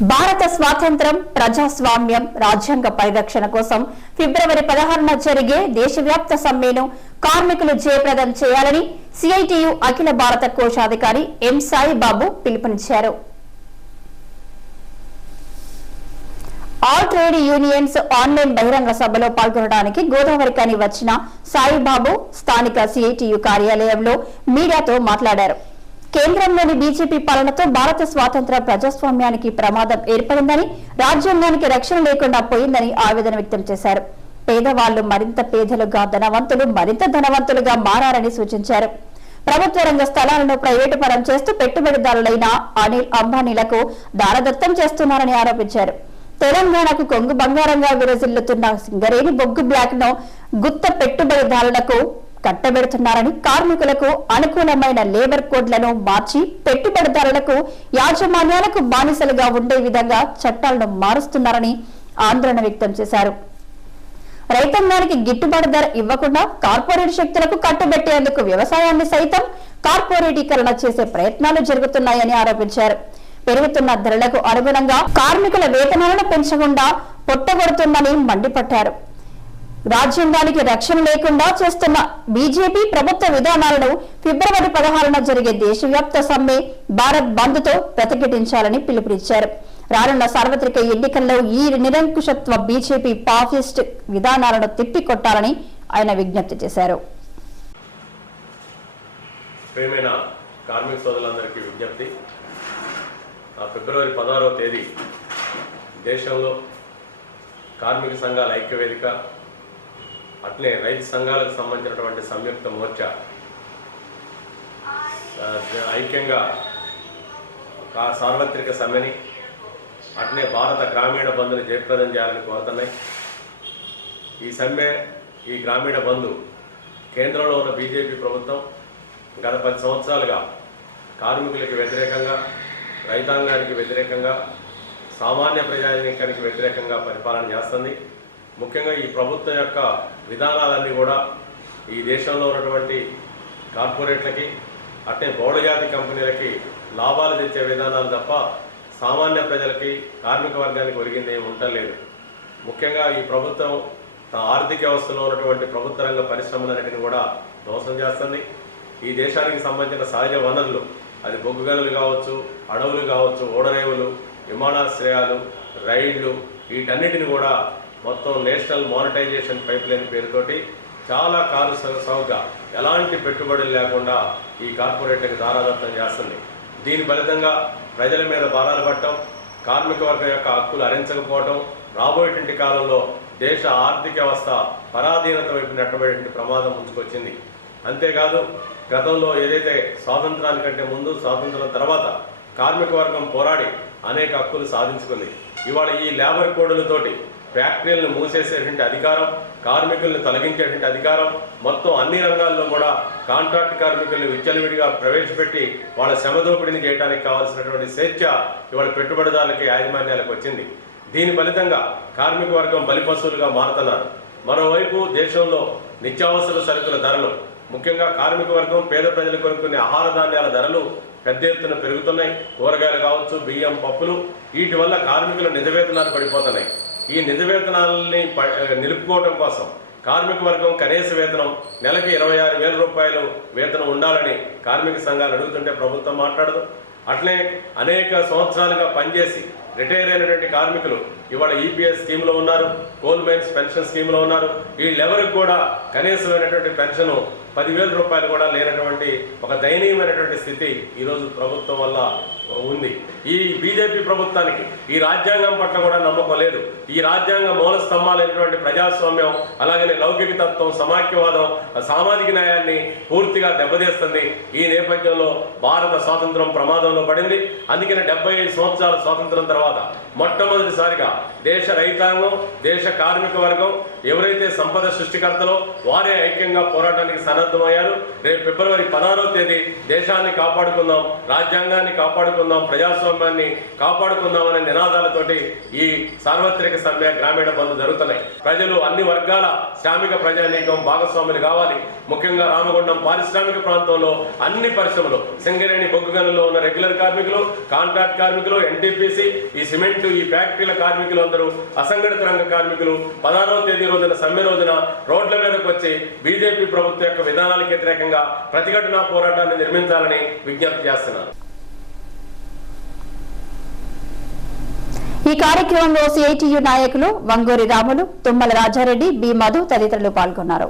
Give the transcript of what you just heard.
భారత స్వాతంత్రం ప్రజాస్వామ్యం రాజ్యాంగ పరిరక్షణ కోసం ఫిబ్రవరి పదహారున జరిగే దేశవ్యాప్త సమ్మెను కార్మికులు జయప్రదం చేయాలని సిఐటియు అఖిల భారత కోశాధికారి ఎం సాయిబాబు పిలుపునిచ్చారు. ఆల్ ట్రేడ్ యూనియన్స్ ఆన్లైన్ బహిరంగ సభలో పాల్గొనడానికి గోదావరికని వచ్చిన సాయిబాబు స్థానిక సిఐటియు కార్యాలయంలో మీడియాతో మాట్లాడారు. కేంద్రంలోని బీజేపీ పాలనతో భారత స్వాతంత్ర ప్రజాస్వామ్యానికి ప్రమాదం ఏర్పడిందని రాజ్యాంగానికి రక్షణ లేకుండా పోయిందని ఆవేదన వ్యక్తం చేశారు. పేదవాళ్ళు మరింత పేదలుగా ధనవంతులు మరింత ధనవంతులుగా మారారని సూచించారు. ప్రభుత్వ రంగ స్థలాలను ప్రైవేటు పరం చేస్తూ పెట్టుబడిదారులైన అనిల్ అంబానీలకు దారదత్తం చేస్తున్నారని ఆరోపించారు. తెలంగాణకు కొంగు బంగారంగా విరజిల్లుతున్న సింగరేణి బొగ్గు బ్లాక్ను గుత్త పెట్టుబడిదారులకు కట్టబెడుతున్నారని కార్మికులకు అనుకూలమైన లేబర్ కోడ్లను మార్చి పెట్టుబడిదారులకు యాజమాన్యాలకు బానిసలుగా ఉండే విధంగా చట్టాలను మారుస్తున్నారని ఆందోళన వ్యక్తం చేశారు. రైతాంగానికి గిట్టుబాటు ధర ఇవ్వకుండా కార్పొరేట్ శక్తులకు కట్టుబెట్టేందుకు వ్యవసాయాన్ని సైతం కార్పొరేటీకరణ చేసే ప్రయత్నాలు జరుగుతున్నాయని ఆరోపించారు. పెరుగుతున్న ధరలకు అనుగుణంగా కార్మికుల వేతనాలను పెంచకుండా పొట్టగొడుతుందని మండిపట్టారు రాజ్యాంగానికి రక్షణ లేకుండా చేస్తున్న బీజేపీ ప్రభుత్వ విధానాలను ఫిబ్రవరి పదహారున జరిగే దేశవ్యాప్త సమ్మె భారత్ బంద్తో ప్రతిఘటించాలని పిలుపునిచ్చారు. రానున్న సార్వత్రిక ఎన్నికల్లో ఈ నిరంకుశత్వ బీజేపీ పాఫిస్ట్ విధానాలను తిప్పికొట్టాలని ఆయన విజ్ఞప్తి చేశారు. కార్మిక సోదరులందరికీ విజ్ఞప్తి. ఫిబ్రవరి పదహారవ తేదీ దేశంలో కార్మిక సంఘాల ఐక్యవేదిక అట్లే రైతు సంఘాలకు సంబంధించినటువంటి సంయుక్త మోర్చా ఐక్యంగా సార్వత్రిక సమ్మెని అట్లే భారత గ్రామీణ బంధుని జయప్రదం చేయాలని కోరుతున్నాయి. ఈ సమ్మె ఈ గ్రామీణ బంధు కేంద్రంలో ఉన్న బీజేపీ ప్రభుత్వం గత పది సంవత్సరాలుగా కార్మికులకు వ్యతిరేకంగా రైతాంగానికి వ్యతిరేకంగా సామాన్య ప్రజానీకానికి వ్యతిరేకంగా పరిపాలన చేస్తుంది. ముఖ్యంగా ఈ ప్రభుత్వం యొక్క విధానాలన్నీ కూడా ఈ దేశంలో ఉన్నటువంటి కార్పొరేట్లకి అట్టే బౌడజాతి కంపెనీలకి లాభాలు తెచ్చే విధానాలు తప్ప సామాన్య ప్రజలకి కార్మిక వర్గానికి ఒరిగింది ఏమి ఉండలేదు ముఖ్యంగా ఈ ప్రభుత్వం తన ఆర్థిక వ్యవస్థలో ఉన్నటువంటి ప్రభుత్వ రంగ పరిశ్రమలన్నిటిని కూడా ధ్వంసం చేస్తుంది. ఈ దేశానికి సంబంధించిన సహజ వనరులు అది బొగ్గు గనులు కావచ్చు అడవులు కావచ్చు ఓడరేవులు విమానాశ్రయాలు రైళ్ళు వీటన్నిటిని కూడా మొత్తం నేషనల్ మానిటైజేషన్ పైప్ లైన్ పేరుతోటి చాలా కారు సౌగా ఎలాంటి పెట్టుబడులు లేకుండా ఈ కార్పొరేట్లకు దారాదత్తం చేస్తుంది. దీని ఫలితంగా ప్రజల మీద భారాలు పట్టడం కార్మిక వర్గం యొక్క హక్కులు హరించకపోవడం రాబోయేటువంటి కాలంలో దేశ ఆర్థిక వ్యవస్థ పరాధీనత వైపు నెట్టబడేటువంటి ప్రమాదం ముంచుకొచ్చింది. అంతేకాదు గతంలో ఏదైతే స్వాతంత్రానికంటే ముందు స్వాతంత్రం తర్వాత కార్మిక వర్గం పోరాడి అనేక హక్కులు సాధించుకుంది. ఇవాళ ఈ లేబర్ కోడ్లతోటి ఫ్యాక్టరీలను మూసేసేటువంటి అధికారం కార్మికులను తొలగించేటువంటి అధికారం మొత్తం అన్ని రంగాల్లో కూడా కాంట్రాక్ట్ కార్మికులను విచ్చలవిడిగా ప్రవేశపెట్టి వాళ్ళ శ్రమదోపిడిని చేయడానికి కావాల్సినటువంటి స్వేచ్ఛ ఇవాళ పెట్టుబడిదారులకి యాజమాన్యాలకు వచ్చింది. దీని ఫలితంగా కార్మిక వర్గం బలిపశువులుగా మారుతున్నారు. మరోవైపు దేశంలో నిత్యావసర సరుకుల ధరలు ముఖ్యంగా కార్మిక వర్గం పేద ప్రజలు కొనుక్కునే ఆహార ధాన్యాల ధరలు పెద్ద ఎత్తున పెరుగుతున్నాయి. కూరగాయలు కావచ్చు బియ్యం పప్పులు వీటి వల్ల కార్మికుల నిజవేతనాలు పడిపోతున్నాయి. ఈ నిజ వేతనాలని ప- నిలుపుకోవడం కోసం కార్మిక వర్గం కనీస వేతనం నెలకి ఇరవై ఆరు వేల రూపాయలు వేతనం ఉండాలని కార్మిక సంఘాలు అడుగుతుంటే ప్రభుత్వం మాట్లాడదు. అట్లే అనేక సంవత్సరాలుగా పనిచేసి రిటైర్ అయినటువంటి కార్మికులు ఇవాళ ఈపీఎస్ స్కీమ్లో ఉన్నారు కోల్ మైన్స్ పెన్షన్ స్కీమ్లో ఉన్నారు. వీళ్ళెవరికి కూడా కనీసమైనటువంటి పెన్షన్ పదివేల రూపాయలు కూడా లేనటువంటి ఒక దయనీయమైనటువంటి స్థితి ఈరోజు ప్రభుత్వం వల్ల ఉంది. ఈ బీజేపీ ప్రభుత్వానికి ఈ రాజ్యాంగం పట్ల కూడా నమ్మకం లేదు. ఈ రాజ్యాంగ మూల స్తంభాలైనటువంటి ప్రజాస్వామ్యం అలాగనే లౌకిక తత్వం సమాఖ్యవాదం సామాజిక న్యాయాన్ని పూర్తిగా దెబ్బతీస్తుంది. ఈ నేపథ్యంలో భారత స్వాతంత్రం ప్రమాదంలో పడింది. అందుకని డెబ్బై ఐదు సంవత్సరాల స్వాతంత్రం తర్వాత మొట్టమొదటిసారిగా దేశ రైతాంగం దేశ కార్మిక వర్గం ఎవరైతే సంపద సృష్టికర్తలో వారే ఐక్యంగా పోరాటానికి సన్నద్ధమయ్యారు రేపు ఫిబ్రవరి పదహారవ తేదీ దేశాన్ని కాపాడుకుందాం రాజ్యాంగాన్ని కాపాడుకుందాం ప్రజాస్వామ్యాన్ని కాపాడుకుందాం అనే నినాదాలతోటి ఈ సార్వత్రిక సమ్మె గ్రామీణ బంధు జరుగుతున్నాయి. ప్రజలు అన్ని వర్గాల శ్రామిక ప్రజానీకం భాగస్వాములు కావాలి. ముఖ్యంగా రామగుండం పారిశ్రామిక ప్రాంతంలో అన్ని పరిశ్రమలు సింగరేణి బొగ్గు గనుల్లో ఉన్న రెగ్యులర్ కార్మికులు కాంట్రాక్ట్ కార్మికులు ఎన్టీపీసీ ఈ సిమెంట్ ఈ ఫ్యాక్టరీల కార్మికులు అందరూ అసంఘటిత రంగ కార్మికులు. పదహారవ తేదీ రోజున సమ్మె రోజున రోడ్ల మీదకు వచ్చి బీజేపీ ప్రభుత్వం యొక్క విధానాలకు వ్యతిరేకంగా ప్రతిఘటన పోరాటాన్ని నిర్మించాలని విజ్ఞప్తి చేస్తున్నారు. ఈ కార్యక్రమంలో సిఐటియు నాయకులు వంగూరి రాములు తుమ్మల రాజారెడ్డి బి మధు తదితరులు పాల్గొన్నారు.